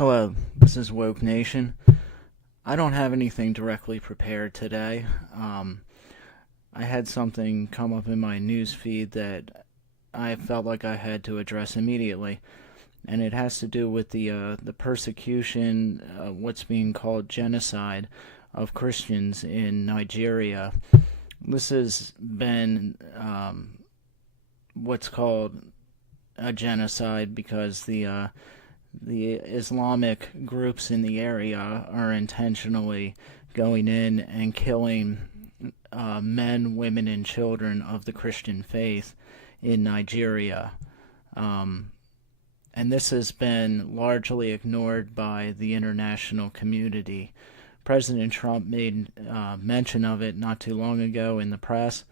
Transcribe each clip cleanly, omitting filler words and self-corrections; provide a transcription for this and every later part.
Hello, this is Woke Nation. I don't have anything directly prepared today. I had something come up in my news feed that I felt like I had to address immediately, and it has to do with the persecution, what's being called genocide of Christians in Nigeria. This has been what's called a genocide because the Islamic groups in the area are intentionally going in and killing men, women, and children of the Christian faith in Nigeria. Um, and this has been largely ignored by the international community. President Trump made mention of it not too long ago in the press,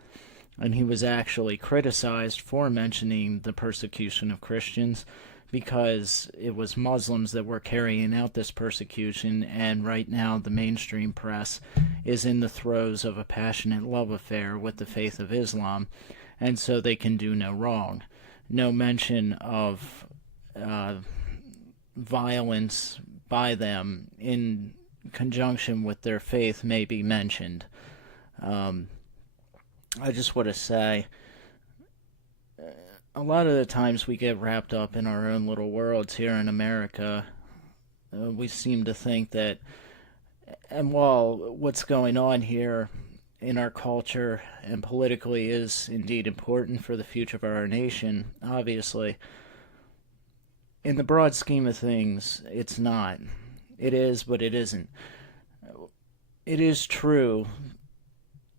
and he was actually criticized for mentioning the persecution of Christians because it was Muslims that were carrying out this persecution, and right now the mainstream press is in the throes of a passionate love affair with the faith of Islam, and so they can do no wrong. No mention of violence by them in conjunction with their faith may be mentioned. Um, I just want to say, a lot of the times we get wrapped up in our own little worlds here in America. We seem to think that, and while what's going on here in our culture and politically is indeed important for the future of our nation, obviously, in the broad scheme of things, it's not. It is, but it isn't. It is true.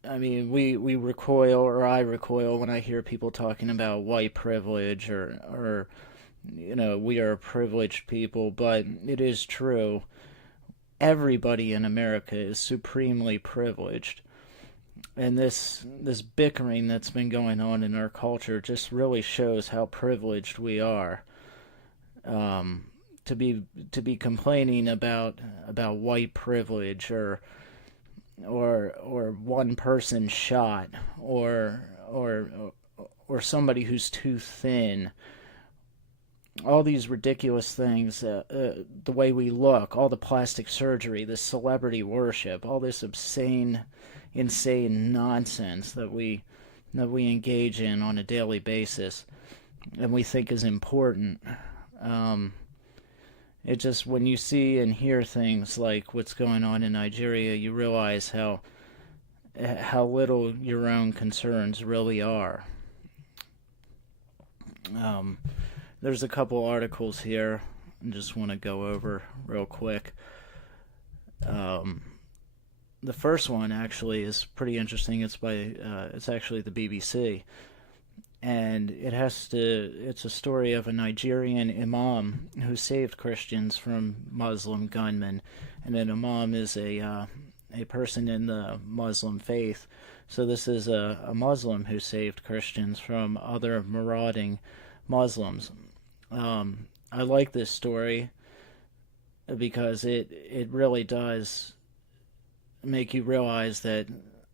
I mean, we recoil, or I recoil, when I hear people talking about white privilege or we are privileged people, but it is true. Everybody in America is supremely privileged. And this bickering that's been going on in our culture just really shows how privileged we are. Um, to be complaining about white privilege or one person shot or or somebody who's too thin, all these ridiculous things, the way we look, all the plastic surgery, this celebrity worship, all this insane nonsense that we engage in on a daily basis and we think is important. um, it just, when you see and hear things like what's going on in Nigeria, you realize how little your own concerns really are. Um, there's a couple articles here I just want to go over real quick. Um, the first one actually is pretty interesting. It's actually the BBC, and it's a story of a Nigerian imam who saved Christians from Muslim gunmen, and an imam is a person in the Muslim faith. So this is a Muslim who saved Christians from other marauding Muslims. I like this story because it really does make you realize that,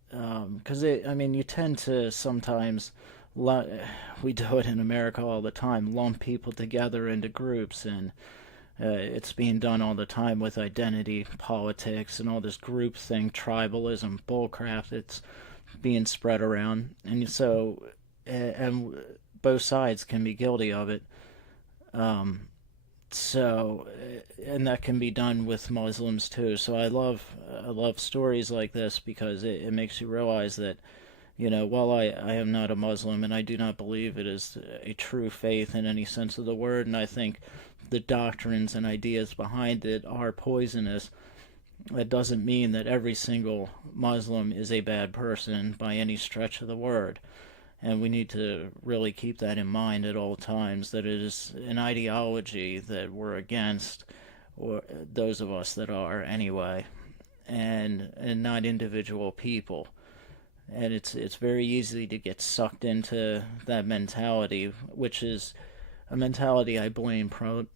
because I mean, you tend to sometimes, we do it in America all the time, lump people together into groups, and it's being done all the time with identity politics and all this group thing, tribalism, bullcrap that's being spread around, and so and both sides can be guilty of it. Um, so, and that can be done with Muslims too. So I love stories like this because it makes you realize that, while I am not a Muslim and I do not believe it is a true faith in any sense of the word, and I think the doctrines and ideas behind it are poisonous, that doesn't mean that every single Muslim is a bad person by any stretch of the word. And we need to really keep that in mind at all times, that it is an ideology that we're against, or those of us that are anyway, and not individual people. And it's very easy to get sucked into that mentality, which is a mentality I blame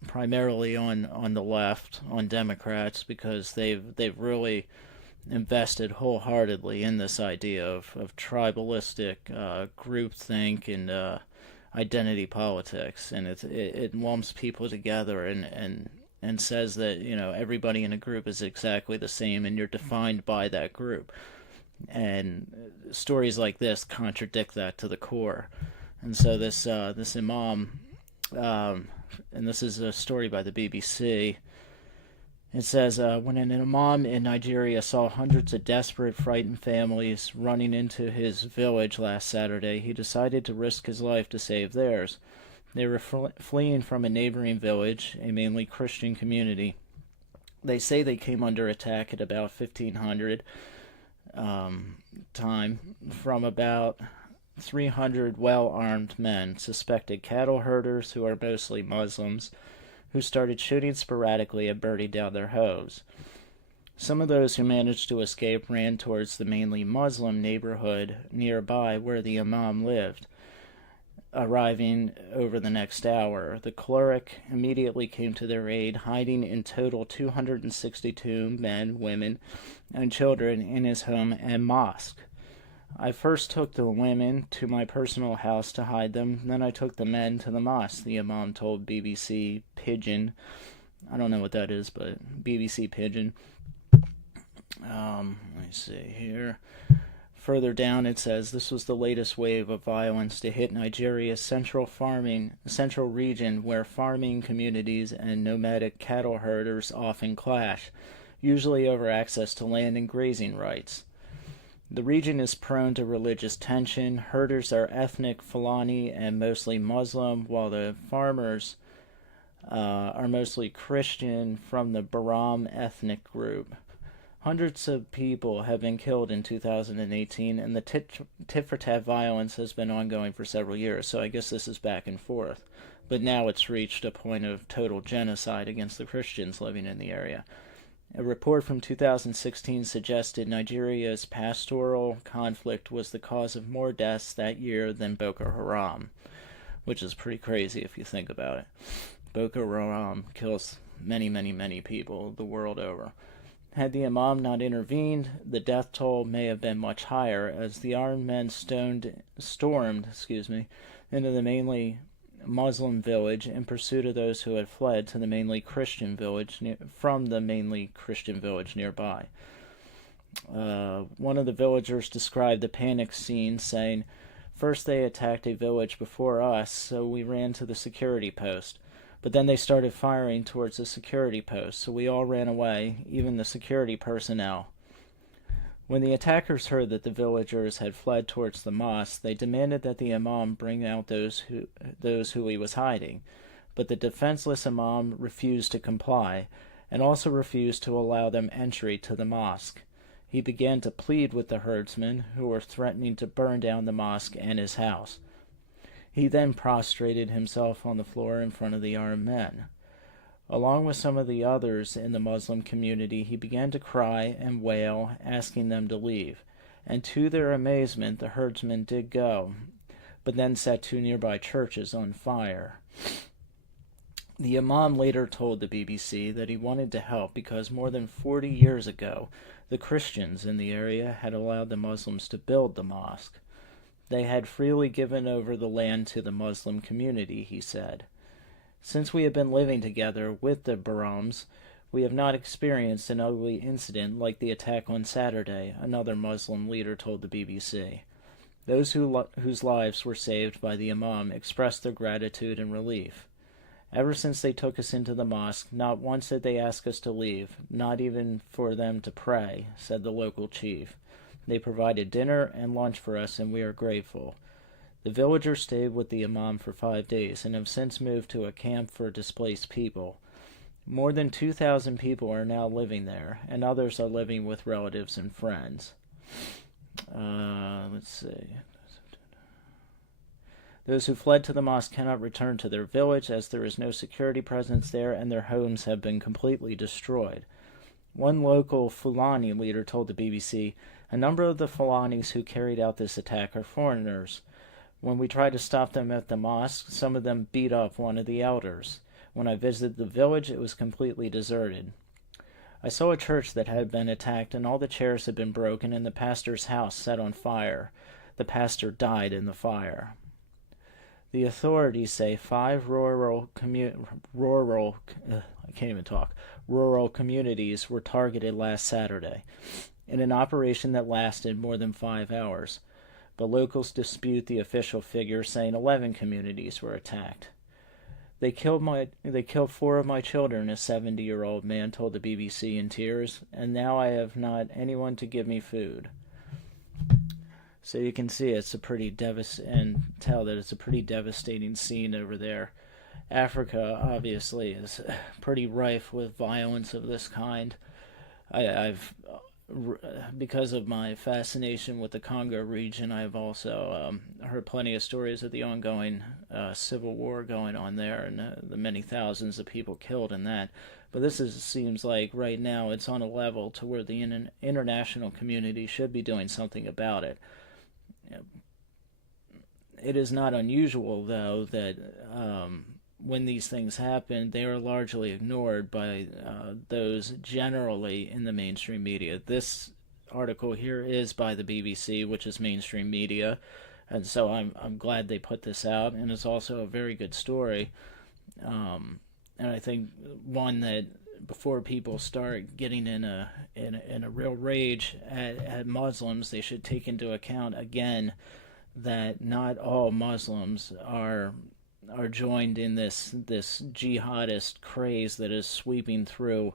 primarily on the left, on Democrats, because they've really invested wholeheartedly in this idea of tribalistic groupthink and identity politics, and it lumps people together, and and says that, everybody in a group is exactly the same and you're defined by that group. And stories like this contradict that to the core. And so this imam, and this is a story by the BBC. It says, when an imam in Nigeria saw hundreds of desperate, frightened families running into his village last Saturday, he decided to risk his life to save theirs. They were fleeing from a neighboring village, a mainly Christian community. They say they came under attack at about 1500 time from about 300 well-armed men, suspected cattle herders who are mostly Muslims, who started shooting sporadically and burning down their homes. Some of those who managed to escape ran towards the mainly Muslim neighborhood nearby where the imam lived, arriving over the next hour. The cleric immediately came to their aid, hiding in total 262 men, women, and children in his home and mosque. I first took the women to my personal house to hide them, then I took the men to the mosque, the imam told BBC Pidgin. I don't know what that is, but BBC Pidgin. Let me see here. Further down it says, this was the latest wave of violence to hit Nigeria's central region where farming communities and nomadic cattle herders often clash, usually over access to land and grazing rights. The region is prone to religious tension. Herders are ethnic Fulani and mostly Muslim, while the farmers are mostly Christian from the Baram ethnic group. Hundreds of people have been killed in 2018, and the tit-for-tat violence has been ongoing for several years, so I guess this is back and forth. But now it's reached a point of total genocide against the Christians living in the area. A report from 2016 suggested Nigeria's pastoral conflict was the cause of more deaths that year than Boko Haram, which is pretty crazy if you think about it. Boko Haram kills many, many, many people the world over. Had the imam not intervened, the death toll may have been much higher, as the armed men stormed into the mainly Muslim village in pursuit of those who had fled to the mainly Christian village from the mainly Christian village nearby. One of the villagers described the panic scene, saying, "First they attacked a village before us, so we ran to the security post. But then they started firing towards the security post, so we all ran away, even the security personnel. When the attackers heard that the villagers had fled towards the mosque, they demanded that the imam bring out those who he was hiding. But the defenseless imam refused to comply, and also refused to allow them entry to the mosque. He began to plead with the herdsmen, who were threatening to burn down the mosque and his house. He then prostrated himself on the floor in front of the armed men. Along with some of the others in the Muslim community, he began to cry and wail, asking them to leave. And to their amazement, the herdsmen did go, but then set two nearby churches on fire. The imam later told the BBC that he wanted to help because more than 40 years ago, the Christians in the area had allowed the Muslims to build the mosque. They had freely given over the land to the Muslim community, he said. Since we have been living together with the Barams, we have not experienced an ugly incident like the attack on Saturday, another Muslim leader told the BBC. Those whose lives were saved by the imam expressed their gratitude and relief. Ever since they took us into the mosque, not once did they ask us to leave, not even for them to pray, said the local chief. They provided dinner and lunch for us, and we are grateful. The villagers stayed with the imam for 5 days and have since moved to a camp for displaced people. More than 2,000 people are now living there, and others are living with relatives and friends. Let's see. Those who fled to the mosque cannot return to their village as there is no security presence there, and their homes have been completely destroyed. One local Fulani leader told the BBC, "A number of the Fulanis who carried out this attack are foreigners. When we tried to stop them at the mosque, some of them beat up one of the elders. When I visited the village, it was completely deserted. I saw a church that had been attacked, and all the chairs had been broken, and the pastor's house set on fire. The pastor died in the fire." The authorities say 5 rural I can't even talk rural communities were targeted last Saturday in an operation that lasted more than 5 hours. But locals dispute the official figure, saying 11 communities were attacked. They killed 4 of my children, a 70-year-old man told the BBC in tears, and now I have not anyone to give me food. So you can see it's a pretty and tell that it's a pretty devastating scene over there. Africa obviously is pretty rife with violence of this kind. I've because of my fascination with the Congo region, I've also heard plenty of stories of the ongoing civil war going on there and the many thousands of people killed in that. But seems like right now it's on a level to where the international community should be doing something about it. It is not unusual, though, that when these things happen, they are largely ignored by those generally in the mainstream media. This article here is by the BBC, which is mainstream media, and so I'm glad they put this out, and it's also a very good story. And I think one that before people start getting in a real rage at Muslims, they should take into account again that not all Muslims are joined in this jihadist craze that is sweeping through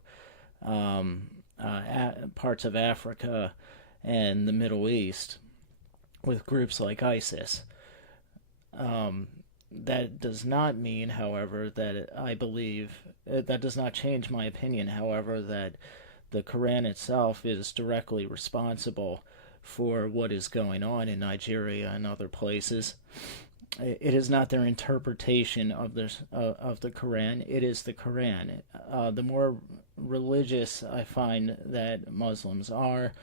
parts of Africa and the Middle East with groups like ISIS. That does not mean, however, that does not change my opinion, however, that the Quran itself is directly responsible for what is going on in Nigeria and other places. It is not their interpretation of the Quran. It is the Quran. The more religious I find that Muslims are,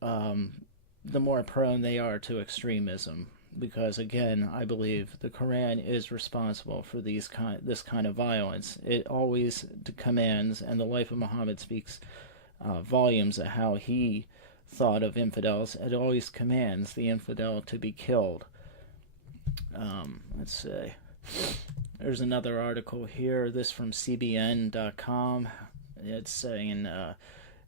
the more prone they are to extremism. Because again, I believe the Quran is responsible for this kind of violence. It always commands, and the life of Muhammad speaks volumes of how he thought of infidels. It always commands the infidel to be killed. Let's see. There's another article here. This from CBN.com. It's saying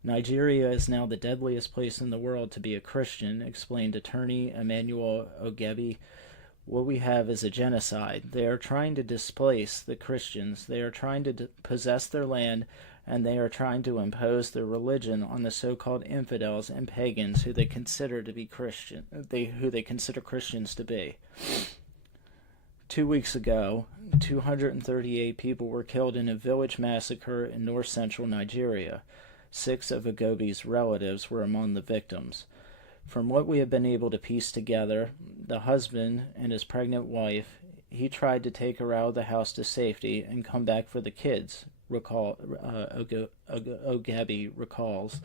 Nigeria is now the deadliest place in the world to be a Christian, explained attorney Emmanuel Ogebi. What we have is a genocide. They are trying to displace the Christians. They are trying to possess their land, and they are trying to impose their religion on the so-called infidels and pagans who they consider to be Christian. Who they consider Christians to be. 2 weeks ago, 238 people were killed in a village massacre in north-central Nigeria. 6 of Ogebi's relatives were among the victims. From what we have been able to piece together, the husband and his pregnant wife, he tried to take her out of the house to safety and come back for the kids, Ogebi recalls.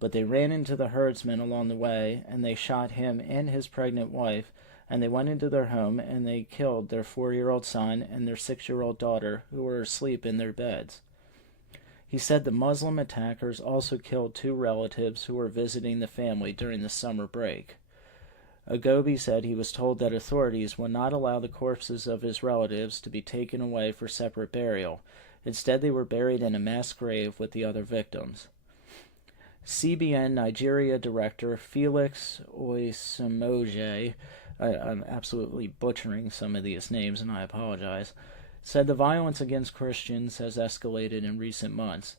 But they ran into the herdsman along the way, and they shot him and his pregnant wife, and they went into their home, and they killed their 4-year-old son and their 6-year-old daughter, who were asleep in their beds. He said the Muslim attackers also killed 2 relatives who were visiting the family during the summer break. Ogebi said he was told that authorities would not allow the corpses of his relatives to be taken away for separate burial. Instead, they were buried in a mass grave with the other victims. CBN Nigeria director Felix Oyesemoje, I'm absolutely butchering some of these names and I apologize, said the violence against Christians has escalated in recent months.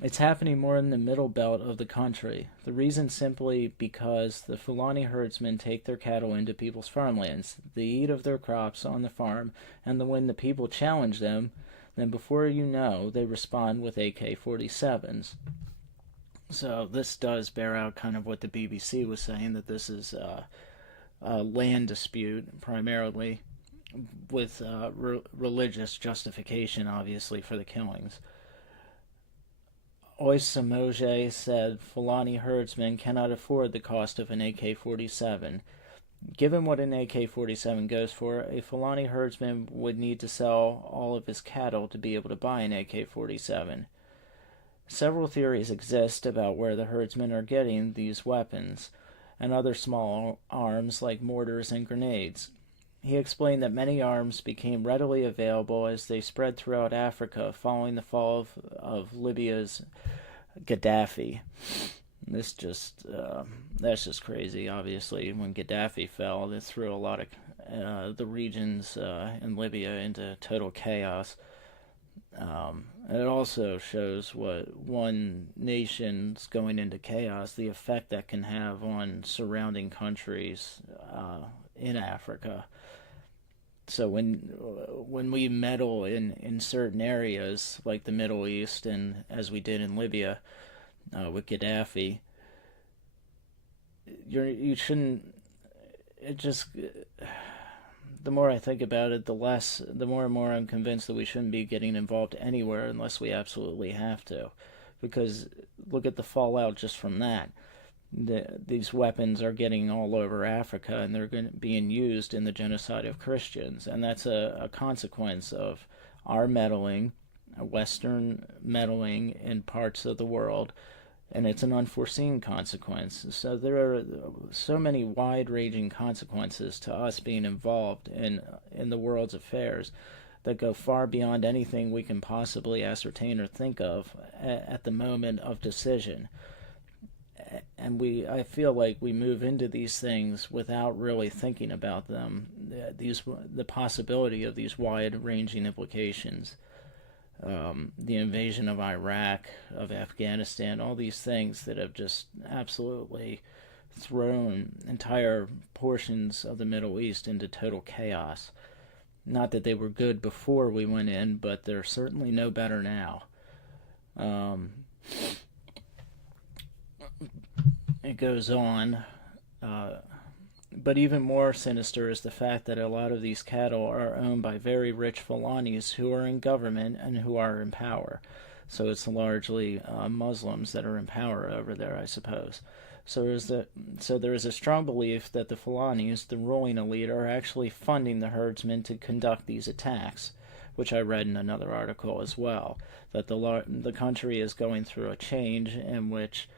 It's happening more in the middle belt of the country. The reason simply because the Fulani herdsmen take their cattle into people's farmlands. They eat of their crops on the farm, and when the people challenge them, then before you know, they respond with AK-47s. So this does bear out kind of what the BBC was saying, that this is a land dispute primarily, with religious justification, obviously, for the killings. Oyesemoje said Fulani herdsmen cannot afford the cost of an AK-47. Given what an AK-47 goes for, a Fulani herdsman would need to sell all of his cattle to be able to buy an AK-47. Several theories exist about where the herdsmen are getting these weapons and other small arms like mortars and grenades. He explained that many arms became readily available as they spread throughout Africa following the fall of Libya's Gaddafi. This just that's just crazy. Obviously, when Gaddafi fell, it threw a lot of the regions in Libya into total chaos. It also shows what one nation's going into chaos, the effect that can have on surrounding countries in Africa. So when we meddle in certain areas like the Middle East, and as we did in Libya with Gaddafi, you shouldn't. It just, the more I think about it, the more and more I'm convinced that we shouldn't be getting involved anywhere unless we absolutely have to, because look at the fallout just from that. These weapons are getting all over Africa, and they're being used in the genocide of Christians, and that's a consequence of our meddling, Western meddling in parts of the world, and it's an unforeseen consequence. So there are so many wide-ranging consequences to us being involved in the world's affairs that go far beyond anything we can possibly ascertain or think of at the moment of decision. And I feel like we move into these things without really thinking about them, the possibility of these wide-ranging implications. The invasion of Iraq, of Afghanistan, all these things that have just absolutely thrown entire portions of the Middle East into total chaos. Not that they were good before we went in, but they're certainly no better now. It goes on. But even more sinister is the fact that a lot of these cattle are owned by very rich Fulanis who are in government and who are in power. So it's largely Muslims that are in power over there, I suppose. So there is a strong belief that the Fulanis, the ruling elite, are actually funding the herdsmen to conduct these attacks, which I read in another article as well. That the country is going through a change in which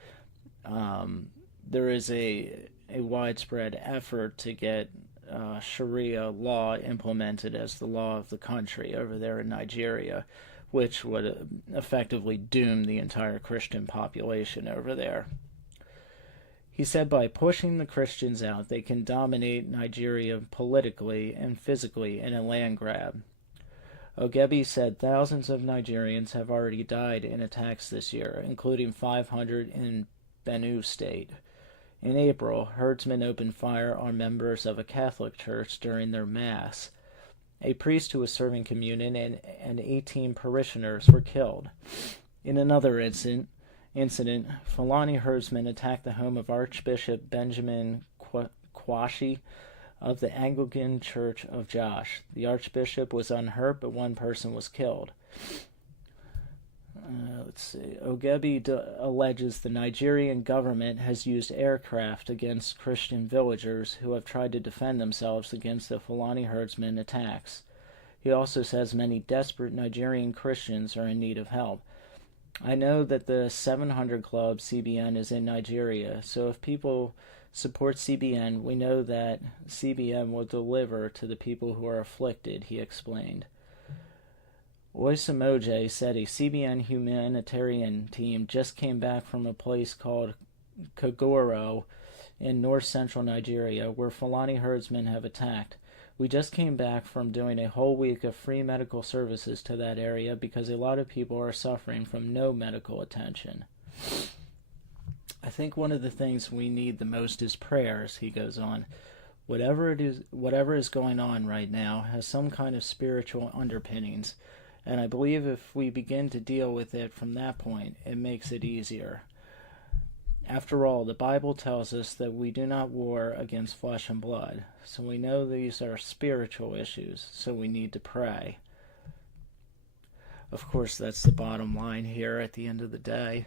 there is a widespread effort to get Sharia law implemented as the law of the country over there in Nigeria, which would effectively doom the entire Christian population over there. He said by pushing the Christians out, they can dominate Nigeria politically and physically in a land grab. Ogebi said thousands of Nigerians have already died in attacks this year, including 500 in Benue State. In April, herdsmen opened fire on members of a Catholic church during their Mass. A priest who was serving communion and 18 parishioners were killed. In another incident, Fulani herdsmen attacked the home of Archbishop Benjamin Kwashi of the Anglican Church of Josh. The archbishop was unhurt, but one person was killed. Ogebi alleges the Nigerian government has used aircraft against Christian villagers who have tried to defend themselves against the Fulani herdsmen attacks. He also says many desperate Nigerian Christians are in need of help. I know that the 700 Club CBN is in Nigeria, so if people support CBN, we know that CBN will deliver to the people who are afflicted, he explained. Oisamoje said a CBN humanitarian team just came back from a place called Kagoro in north-central Nigeria, where Fulani herdsmen have attacked. We just came back from doing a whole week of free medical services to that area because a lot of people are suffering from no medical attention. I think one of the things we need the most is prayers, he goes on. Whatever is going on right now has some kind of spiritual underpinnings. And I believe if we begin to deal with it from that point, it makes it easier. After all, the Bible tells us that we do not war against flesh and blood, so we know these are spiritual issues, so we need to pray. Of course, that's the bottom line here at the end of the day.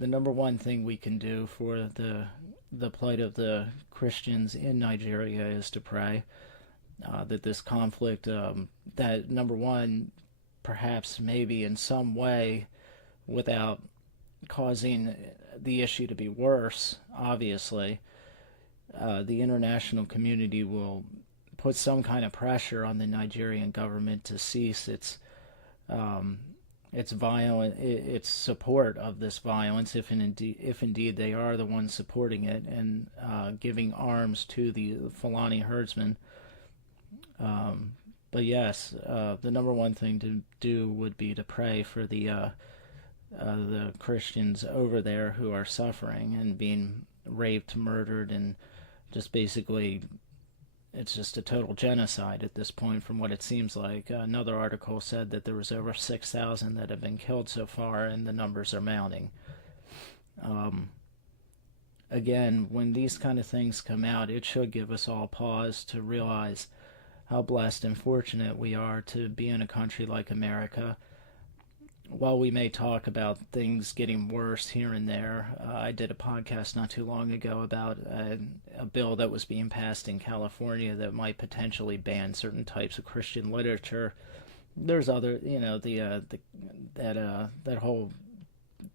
The number one thing we can do for the plight of the Christians in Nigeria is to pray. That this conflict, that number one, perhaps maybe in some way, without causing the issue to be worse, obviously, the international community will put some kind of pressure on the Nigerian government to cease its violent, its support of this violence, if indeed they are the ones supporting it, and giving arms to the Fulani herdsmen. But yes, the number one thing to do would be to pray for the Christians over there who are suffering and being raped, murdered, and just basically, it's just a total genocide at this point, from what it seems like. Another article said that there was over 6,000 that have been killed so far, and the numbers are mounting. Again, when these kind of things come out, it should give us all pause to realize how blessed and fortunate we are to be in a country like America. While we may talk about things getting worse here and there, I did a podcast not too long ago about a bill that was being passed in California that might potentially ban certain types of Christian literature. There's other, that whole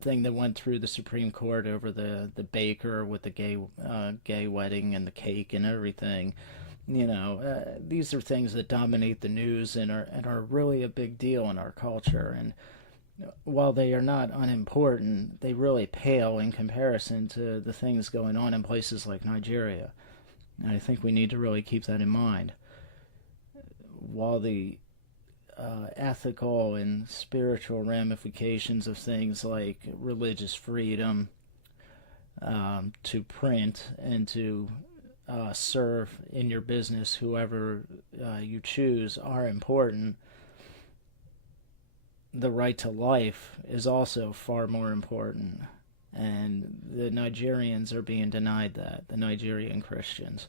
thing that went through the Supreme Court over the baker with the gay wedding and the cake and everything. These are things that dominate the news and are really a big deal in our culture. And while they are not unimportant, they really pale in comparison to the things going on in places like Nigeria. And I think we need to really keep that in mind. While the ethical and spiritual ramifications of things like religious freedom, to print and to serve in your business whoever you choose are important, the right to life is also far more important. And the Nigerians are being denied that, the Nigerian Christians.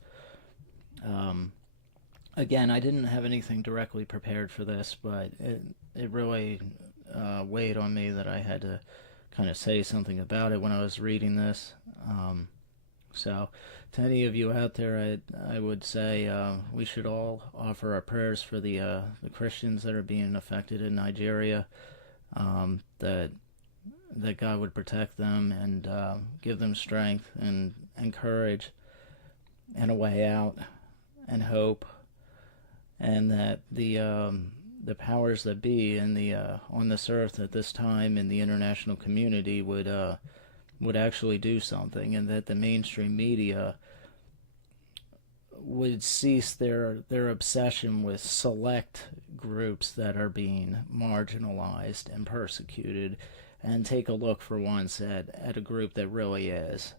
Again, I didn't have anything directly prepared for this, but it really weighed on me that I had to kind of say something about it when I was reading this. So, to any of you out there, I would say we should all offer our prayers for the Christians that are being affected in Nigeria, that God would protect them and give them strength and courage and a way out and hope, and that the powers that be in on this earth at this time in the international community would actually do something, and that the mainstream media would cease their obsession with select groups that are being marginalized and persecuted, and take a look for once at a group that really is.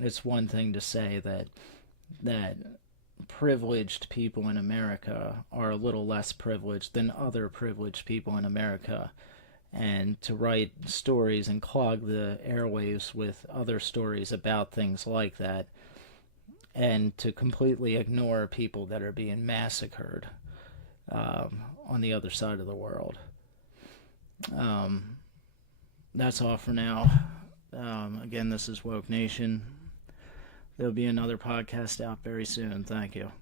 It's one thing to say that privileged people in America are a little less privileged than other privileged people in America, and to write stories and clog the airwaves with other stories about things like that, and to completely ignore people that are being massacred on the other side of the world. That's all for now. Again, this is Woke Nation. There'll be another podcast out very soon. Thank you.